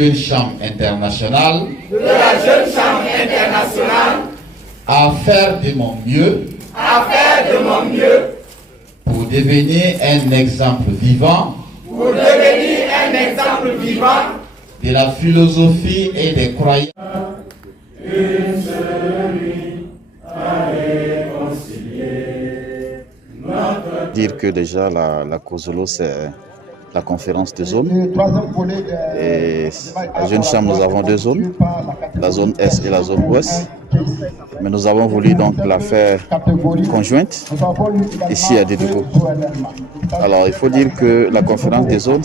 Une chambre internationale. De la jeune chambre internationale. À faire de mon mieux. À faire de mon mieux. Pour devenir un exemple vivant. Pour devenir un exemple vivant. De la philosophie et des croyances. Une seule vie à réconcilier. Dire que déjà la COSOLO, c'est la conférence de zones. Et à Jeune Chambre, nous avons 2 zones, la zone Est et la zone Ouest. Mais nous avons voulu donc la faire conjointe ici à Dédougo. Alors il faut dire que la conférence des zones,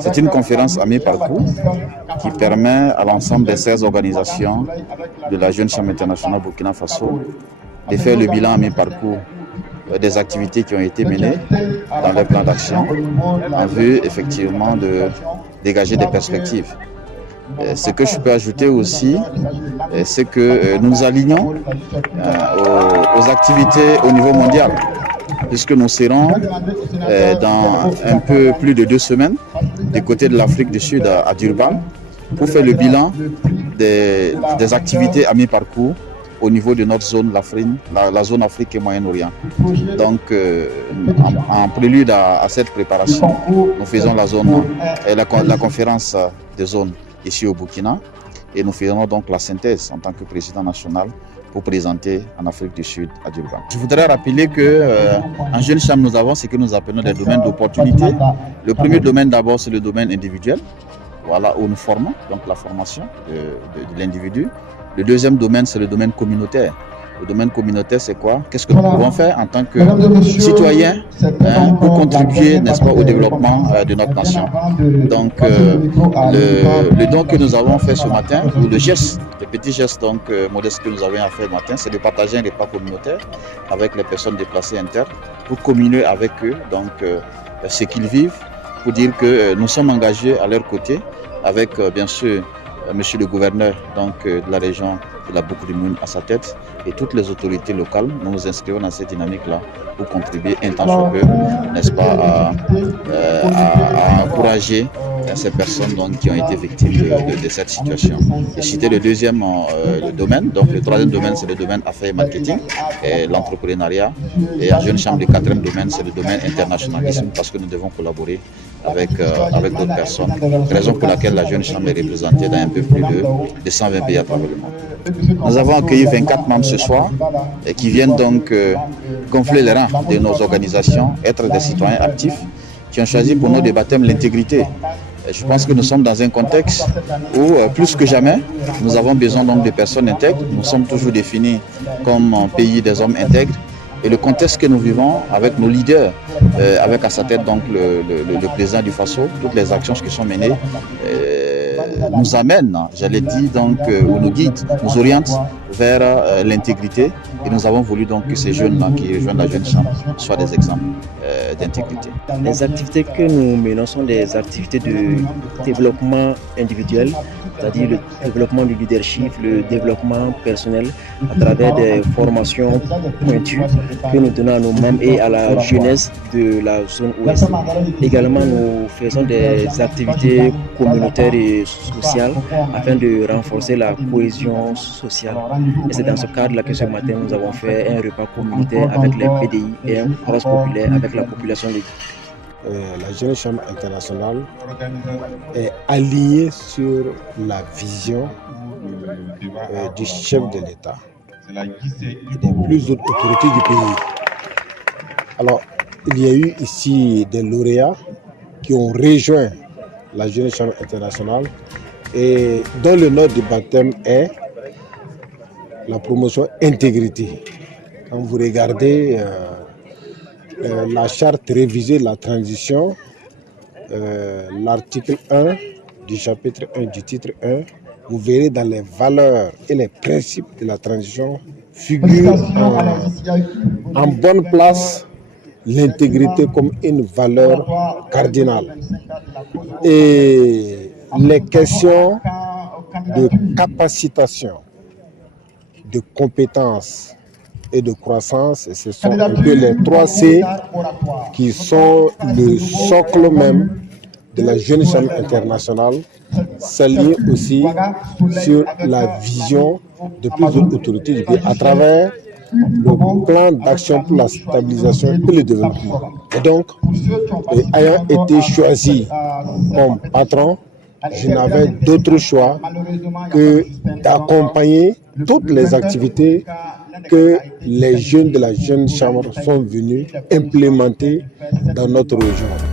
c'est une conférence à mi-parcours qui permet à l'ensemble des 16 organisations de la Jeune Chambre internationale Burkina Faso de faire le bilan à mi-parcours des activités qui ont été menées dans les plans d'action en vue effectivement de dégager des perspectives. Ce que je peux ajouter aussi, c'est que nous nous alignons aux activités au niveau mondial, puisque nous serons dans un peu plus de 2 semaines du côté de l'Afrique du Sud à Durban pour faire le bilan des activités à mi-parcours au niveau de notre zone, la zone Afrique et Moyen-Orient. Donc, en prélude à cette préparation, nous faisons la conférence des zones ici au Burkina et nous faisons donc la synthèse en tant que président national pour présenter en Afrique du Sud à Durban. Je voudrais rappeler qu'en Jeune Chambre, nous avons ce que nous appelons des domaines d'opportunité. Le premier domaine d'abord, c'est le domaine individuel, voilà, où nous formons, donc la formation de l'individu. Le deuxième domaine, c'est le domaine communautaire. Le domaine communautaire, c'est quoi? Qu'est-ce que nous pouvons faire en tant que citoyens pour contribuer, n'est-ce pas, au développement de notre nation? Donc, le don que nous avons fait ce matin, ou le geste, le petit geste donc modeste que nous avons fait ce matin, c'est de partager un repas communautaire avec les personnes déplacées internes pour communier avec eux, donc ce qu'ils vivent, pour dire que nous sommes engagés à leur côté avec, bien sûr, Monsieur le gouverneur donc, de la région de la Boucle du Moun à sa tête et toutes les autorités locales. Nous nous inscrivons dans cette dynamique-là pour contribuer un tant soit peu, n'est-ce pas, à encourager ces personnes donc, qui ont été victimes de cette situation. J'ai cité le deuxième domaine, donc le troisième domaine c'est le domaine affaires et marketing et l'entrepreneuriat. Et en Jeune Chambre, le quatrième domaine c'est le domaine internationalisme parce que nous devons collaborer avec d'autres personnes. Raison pour laquelle la Jeune Chambre est représentée dans un peu plus de 120 pays à travers le monde. Nous avons accueilli 24 membres ce soir qui viennent donc gonfler les rangs de nos organisations, être des citoyens actifs qui ont choisi pour nous de baptême l'intégrité. Je pense que nous sommes dans un contexte où, plus que jamais, nous avons besoin donc de personnes intègres. Nous sommes toujours définis comme un pays des hommes intègres. Et le contexte que nous vivons avec nos leaders, avec à sa tête donc le président du Faso, toutes les actions qui sont menées, nous amènent, j'allais dire, donc, ou nous guident, nous orientent vers l'intégrité. Et nous avons voulu donc que ces jeunes-là qui rejoignent la Jeune Chambre soient des exemples d'intégrité. Les activités que nous menons sont des activités de développement individuel, c'est-à-dire le développement du leadership, le développement personnel à travers des formations pointues que nous donnons à nos membres et à la jeunesse de la zone ouest. Également, nous faisons des activités communautaires et sociales afin de renforcer la cohésion sociale. Et c'est dans ce cadre-là que ce matin, nous avons fait un repas communautaire avec les PDI et un cross populaire avec la population de la Jeune Chambre internationale est alliée sur la vision du chef de l'État et des plus hautes autorités du pays. Alors, il y a eu ici des lauréats qui ont rejoint la Jeune Chambre internationale et dont le nom du baptême est la promotion intégrité. Quand vous regardez la charte révisée de la transition, l'article 1 du chapitre 1 du titre 1, vous verrez dans les valeurs et les principes de la transition figure en bonne place l'intégrité comme une valeur cardinale. Et les questions de capacitation, de compétences et de croissance, ce sont un peu les 3 C qui sont le socle même de la Jeune Chambre internationale s'aligne aussi sur la vision de plusieurs autorités du pays à travers le plan d'action pour la stabilisation et le développement. Et donc, ayant été choisi comme patron, je n'avais d'autre choix que d'accompagner toutes les activités que les jeunes de la Jeune Chambre sont venus implémenter dans notre région.